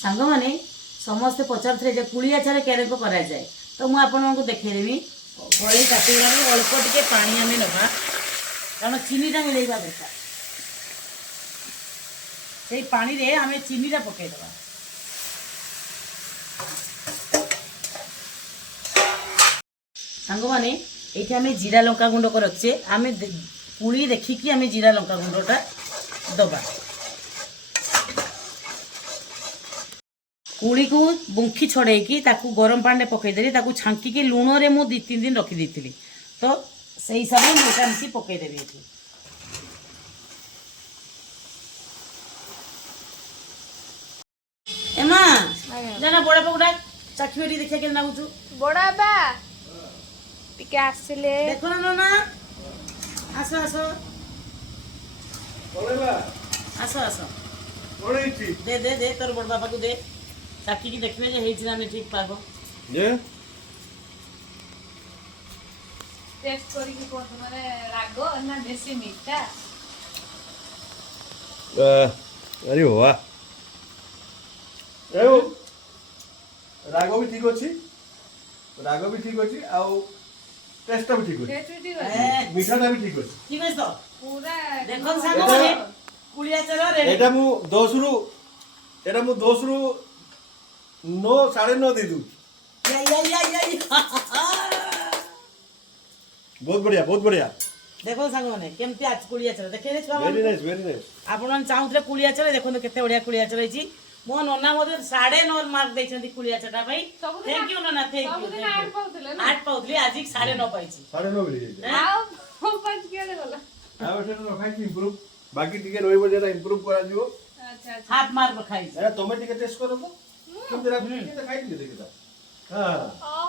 सांग मैंने समस्ते पचारे जे कुड़ी आचार केरे कराए तो मुझे आपको देखदेवी कड़े काटिगला अल्प टे पा आम नवा कारण चीनीटा मिलेगा दरकार से पानी रे आम चीनीटा पकईदे सांग मैंने ये आम जीरा लंका गुंड कर रखे आम पुड़ी देखिकी आम जीरा लंका गुंडटा दबा कुड़ी को बुंखी छड़ेकी गरम पानी पकईदेली छांकी लुण रे मु 2-3 दिन रखी देती तो से हिसाब से मोटा मिसी पकईदेवी ये एमा जाना बड़ा पकड़ा चाखी बेटी देखिए के नागुचु बड़ा बा टिके आसिले देखो ना ना आसो आसो आसो आसो दे दे दे तोर बड़ बाबा को दे चाकी की देखबे जे हेछि ना ने ठीक पागो ये टेस्ट करी की कोन माने रागो ना देसी मीठा अरे वाह एओ राग भी ठीक अछि राग भी ठीक अछि आ टेस्ट भी ठीक अछि मीठाटा भी ठीक अछि ठीक है तो पूरा देखो सांग माने कुलिया चलो रे एटा मु 10 रु 9 9.5 दे दू या बहुत बढ़िया देखो सांग माने केमती आज कुलिया चलो देखे रे छुआ वेरी नाइस आपण चाहूले कुलिया चलो देखो केते बढ़िया कुलिया चलो छी मो नन्ना मते 9.5 मार्क देछंती कुलिया चटा भाई थैंक यू नन्ना थैंक यू सबदिन 8 पाउतले ना 8 पाउतली आज 9.5 पाइछि 9.5 मिल जाय आओ हम 5 के गला आ बेटा रखाई इंप्रूव बाकी टिके रोइबो जेटा इंप्रूव करा दियो अच्छा अच्छा हाफ मार्क खाइछि अरे तुम टिके टेस्ट करो तो तुम जरा टिके खाई दियो देखता हां ओ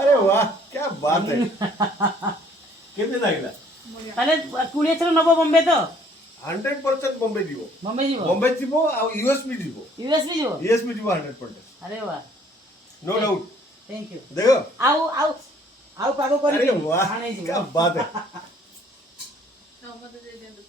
अरे वाह क्या बात है कितने लागला ताले कुलिया चलो नबो बॉम्बे तो 100% बॉम्बे जीवो बॉम्बे जीवो आ यूएस भी जीवो यूएस भी जीवो 100% अरे वाह नो डाउट थैंक यू देखो आओ पागो कर अरे वाह क्या बात है नमते दे दे